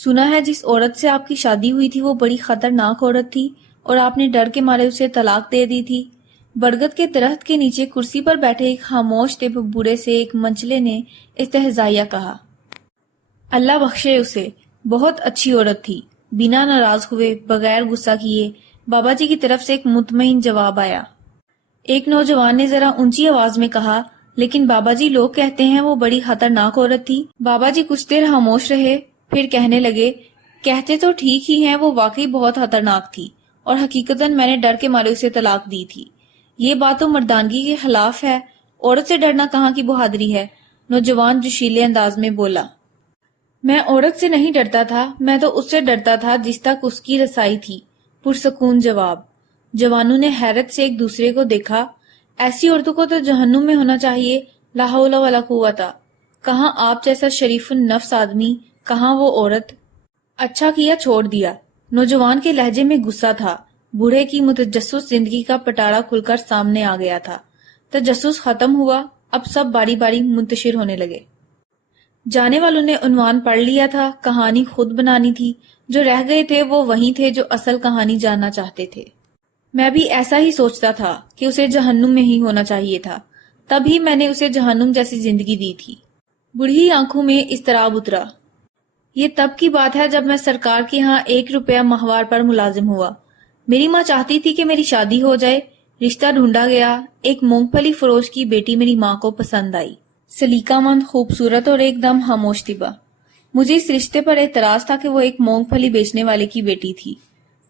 سنا ہے جس عورت سے آپ کی شادی ہوئی تھی وہ بڑی خطرناک عورت تھی اور آپ نے ڈر کے مارے اسے طلاق دے دی تھی۔ برگد کے درخت کے نیچے کرسی پر بیٹھے ایک خاموش طب بوڑھے سے ایک منچلے نے استہزائیہ کہا، اللہ بخشے اسے، بہت اچھی عورت تھی۔ بنا ناراض ہوئے، بغیر غصہ کیے، بابا جی کی طرف سے ایک مطمئن جواب آیا۔ ایک نوجوان نے ذرا اونچی آواز میں کہا، لیکن بابا جی لوگ کہتے ہیں وہ بڑی خطرناک عورت تھی۔ بابا جی کچھ دیر خاموش رہے، پھر کہنے لگے، کہتے تو ٹھیک ہی ہیں، وہ واقعی بہت خطرناک تھی اور حقیقتاً میں نے ڈر کے مارے اسے طلاق دی تھی۔ یہ بات تو مردانگی کے خلاف ہے، عورت سے ڈرنا کہاں کی بہادری ہے، نوجوان جوشیلے انداز میں بولا۔ میں عورت سے نہیں ڈرتا تھا، میں تو اس سے ڈرتا تھا جس تک اس کی رسائی تھی، پرسکون جواب۔ جوانوں نے حیرت سے ایک دوسرے کو دیکھا۔ ایسی عورتوں کو تو جہنم میں ہونا چاہیے، لا حول ولا قوت۔ کہاں آپ جیسا شریف النفس آدمی، کہاں وہ عورت۔ اچھا کیا چھوڑ دیا۔ نوجوان کے لہجے میں غصہ تھا۔ بوڑھے کی متجسس زندگی کا پٹارا کھل کر سامنے آ گیا تھا۔ تجسس ختم ہوا، اب سب باری باری منتشر ہونے لگے۔ جانے والوں نے عنوان پڑھ لیا تھا، کہانی خود بنانی تھی، جو رہ گئے تھے وہ وہی تھے جو اصل کہانی جاننا چاہتے تھے۔ میں بھی ایسا ہی سوچتا تھا کہ اسے جہنم میں ہی ہونا چاہیے تھا، تب ہی میں نے اسے جہنم جیسی زندگی دی تھی۔ بوڑھی آنکھوں میں اضطراب اترا۔ یہ تب کی بات ہے جب میں سرکار کے ہاں 1 روپیہ ماہوار پر ملازم ہوا۔ میری ماں چاہتی تھی کہ میری شادی ہو جائے، رشتہ ڈھونڈا گیا، ایک مونگ پھلی فروش کی بیٹی میری ماں کو پسند آئی، سلیقہ مند، خوبصورت اور ایک دم خاموش طبع۔ مجھے اس رشتے پر اعتراض تھا کہ وہ ایک مونگ پھلی بیچنے والے کی بیٹی تھی۔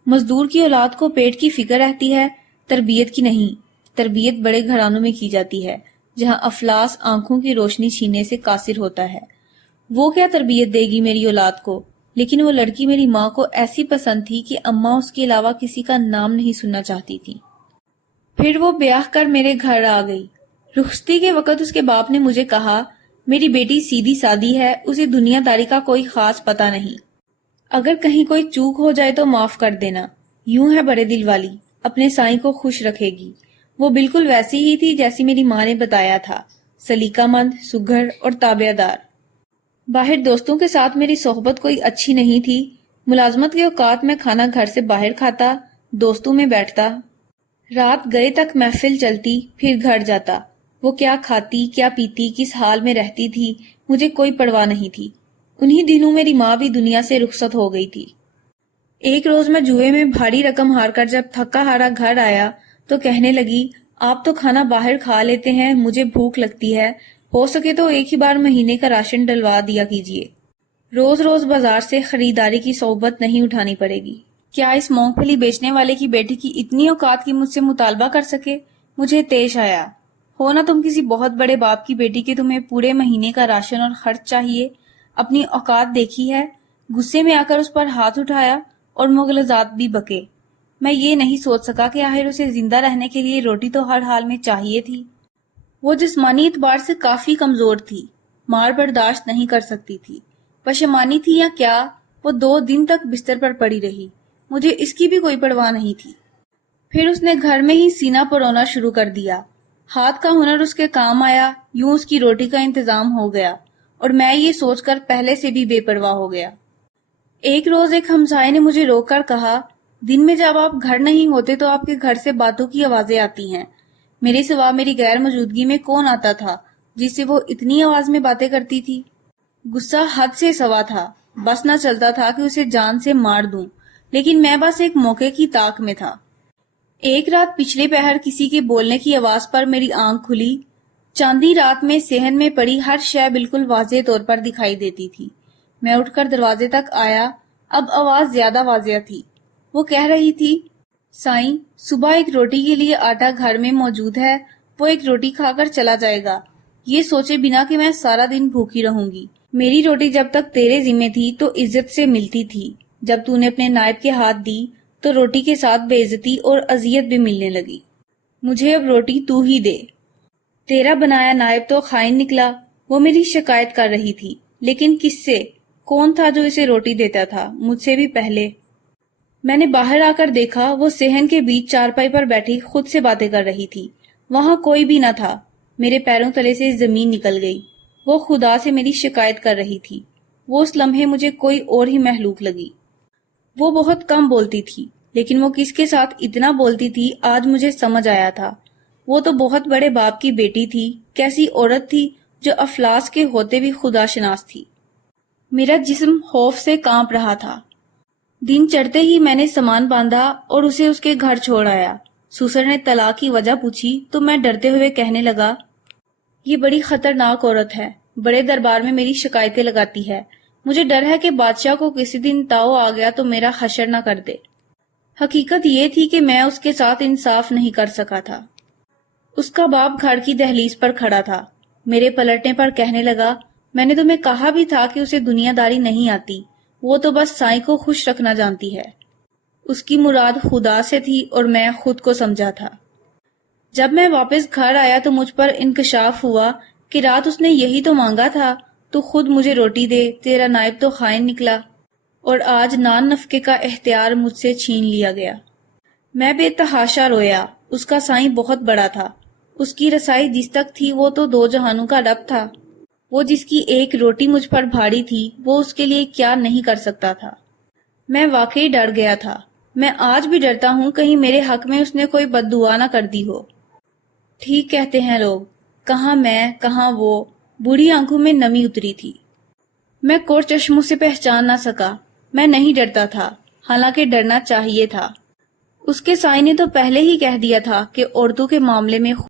مزدور کی اولاد کو پیٹ کی فکر رہتی ہے، تربیت کی نہیں۔ تربیت بڑے گھرانوں میں کی جاتی ہے، جہاں افلاس آنکھوں کی روشنی چھیننے سے قاصر ہوتا ہے۔ وہ کیا تربیت دے گی میری اولاد کو؟ لیکن وہ لڑکی میری ماں کو ایسی پسند تھی کہ اماں اس کے علاوہ کسی کا نام نہیں سننا چاہتی تھی۔ پھر وہ بیاہ کر میرے گھر آ گئی۔ رخصتی کے وقت اس کے باپ نے مجھے کہا، میری بیٹی سیدھی سادی ہے، اسے دنیا داری کا کوئی خاص پتہ نہیں، اگر کہیں کوئی چوک ہو جائے تو معاف کر دینا، یوں ہے بڑے دل والی، اپنے سائیں کو خوش رکھے گی۔ وہ بالکل ویسی ہی تھی جیسی میری ماں نے بتایا تھا، سلیقہ مند، سگھڑ اور تابع دار۔ باہر دوستوں کے ساتھ میری صحبت کوئی اچھی نہیں تھی۔ ملازمت کے اوقات میں کھانا گھر سے باہر کھاتا، دوستوں میں بیٹھتا، رات گئے تک محفل چلتی، پھر گھر جاتا۔ وہ کیا کھاتی، کیا پیتی، کس حال میں رہتی تھی، مجھے کوئی پرواہ نہیں تھی۔ انہی دنوں میری ماں بھی دنیا سے رخصت ہو گئی تھی۔ ایک روز میں جوئے میں بھاری رقم ہار کر جب تھکا ہارا گھر آیا تو کہنے لگی، آپ تو کھانا باہر کھا لیتے ہیں، مجھے بھوک لگتی ہے، ہو سکے تو ایک ہی بار مہینے کا راشن ڈلوا دیا کیجیے۔ روز روز بازار سے خریداری کی صحبت نہیں اٹھانی پڑے گی۔ کیا اس مونگ پھلی بیچنے والے کی بیٹی کی اتنی اوقات کی مجھ سے مطالبہ کر سکے؟ مجھے طیش آیا۔ ہو نا تم کسی بہت بڑے باپ کی بیٹی کہ تمہیں پورے مہینے کا راشن اور خرچ چاہیے، اپنی اوقات دیکھی ہے؟ غصے میں آ کر اس پر ہاتھ اٹھایا اور مغلظات بھی بکے۔ میں یہ نہیں سوچ سکا کہ آخر اسے زندہ رہنے کے لیے روٹی تو ہر حال میں چاہیے تھی۔ وہ جسمانی اعتبار سے کافی کمزور تھی، مار برداشت نہیں کر سکتی تھی۔ پشیمانی تھی یا کیا، وہ 2 دن تک بستر پر پڑی رہی، مجھے اس کی بھی کوئی پرواہ نہیں تھی۔ پھر اس نے گھر میں ہی سینہ پرونا شروع کر دیا۔ ہاتھ کا ہنر اس کے کام آیا، یوں اس کی روٹی کا انتظام ہو گیا، اور میں یہ سوچ کر پہلے سے بھی بے پرواہ ہو گیا۔ ایک روز ایک ہمسائے نے مجھے روک کر کہا، دن میں جب آپ گھر نہیں ہوتے تو آپ کے گھر سے باتوں کی آوازیں آتی ہیں۔ میرے سوا میری غیر موجودگی میں کون آتا تھا جس سے وہ اتنی آواز میں باتیں کرتی تھی؟ غصہ حد سے سوا تھا، بس نہ چلتا تھا کہ اسے جان سے مار دوں، لیکن میں بس ایک موقع کی طاق میں تھا۔ ایک رات پچھلے پہر کسی کے بولنے کی آواز پر میری آنکھ کھلی۔ چاندی رات میں صحن میں پڑی ہر شے بالکل واضح طور پر دکھائی دیتی تھی۔ میں اٹھ کر دروازے تک آیا، اب آواز زیادہ واضح تھی۔ وہ کہہ رہی تھی، سائیں، صبح ایک روٹی کے لیے آٹا گھر میں موجود ہے، وہ ایک روٹی کھا کر چلا جائے گا، یہ سوچے بنا کہ میں سارا دن بھوکی رہوں گی۔ میری روٹی جب تک تیرے ذمہ تھی تو عزت سے ملتی تھی، جب تو نے اپنے نائب کے ہاتھ دی تو روٹی کے ساتھ بے عزتی اور اذیت بھی ملنے لگی۔ مجھے اب روٹی تو ہی دے۔ تیرا بنایا نائب تو خائن نکلا۔ وہ میری شکایت کر رہی تھی، لیکن کس سے؟ کون تھا جو اسے روٹی دیتا تھا؟ مجھ سے بھی پہلے۔ میں نے باہر آ کر دیکھا، وہ صحن کے بیچ چارپائی پر بیٹھی خود سے باتیں کر رہی تھی۔ وہاں کوئی بھی نہ تھا۔ میرے پیروں تلے سے زمین نکل گئی۔ وہ خدا سے میری شکایت کر رہی تھی۔ وہ اس لمحے مجھے کوئی اور ہی مخلوق لگی۔ وہ بہت کم بولتی تھی، لیکن وہ کس کے ساتھ اتنا بولتی تھی آج مجھے سمجھ آیا تھا۔ وہ تو بہت بڑے باپ کی بیٹی تھی، کیسی عورت تھی جو افلاس کے ہوتے بھی خدا شناس تھی۔ میرا جسم خوف سے کانپ رہا تھا۔ دن چڑھتے ہی میں نے سامان باندھا اور اسے اس کے گھر چھوڑ آیا۔ سسر نے طلاق کی وجہ پوچھی تو میں ڈرتے ہوئے کہنے لگا، یہ بڑی خطرناک عورت ہے، بڑے دربار میں میری شکایتیں لگاتی ہے، مجھے ڈر ہے کہ بادشاہ کو کسی دن تاؤ آ گیا تو میرا حشر نہ کر دے۔ حقیقت یہ تھی کہ میں اس کے ساتھ انصاف نہیں کر سکا تھا۔ اس کا باپ گھر کی دہلیز پر کھڑا تھا، میرے پلٹنے پر کہنے لگا، میں نے تمہیں کہا بھی تھا کہ اسے دنیا داری نہیں آتی، وہ تو بس سائیں کو خوش رکھنا جانتی ہے۔ اس کی مراد خدا سے تھی اور میں خود کو سمجھا تھا۔ جب میں واپس گھر آیا تو مجھ پر انکشاف ہوا کہ رات اس نے یہی تو مانگا تھا، تو خود مجھے روٹی دے، تیرا نائب تو خائن نکلا، اور آج نان نفقے کا اختیار مجھ سے چھین لیا گیا۔ میں بے تحاشا رویا۔ اس کا سائیں بہت بڑا تھا، اس کی رسائی جس تک تھی وہ تو دو جہانوں کا رب تھا۔ وہ جس کی ایک روٹی مجھ پر بھاری تھی، وہ اس کے لیے کیا نہیں کر سکتا تھا۔ میں واقعی ڈر گیا تھا۔ میں آج بھی ڈرتا ہوں کہیں میرے حق میں اس نے کوئی بد دعا نہ کر دی ہو۔ ٹھیک کہتے ہیں لوگ، کہاں میں کہاں وہ، بوڑھی آنکھوں میں نمی اتری تھی۔ میں کور چشموں سے پہچان نہ سکا۔ میں نہیں ڈرتا تھا، حالانکہ ڈرنا چاہیے تھا۔ اس کے سائیں نے تو پہلے ہی کہہ دیا تھا کہ عورتوں کے معاملے میں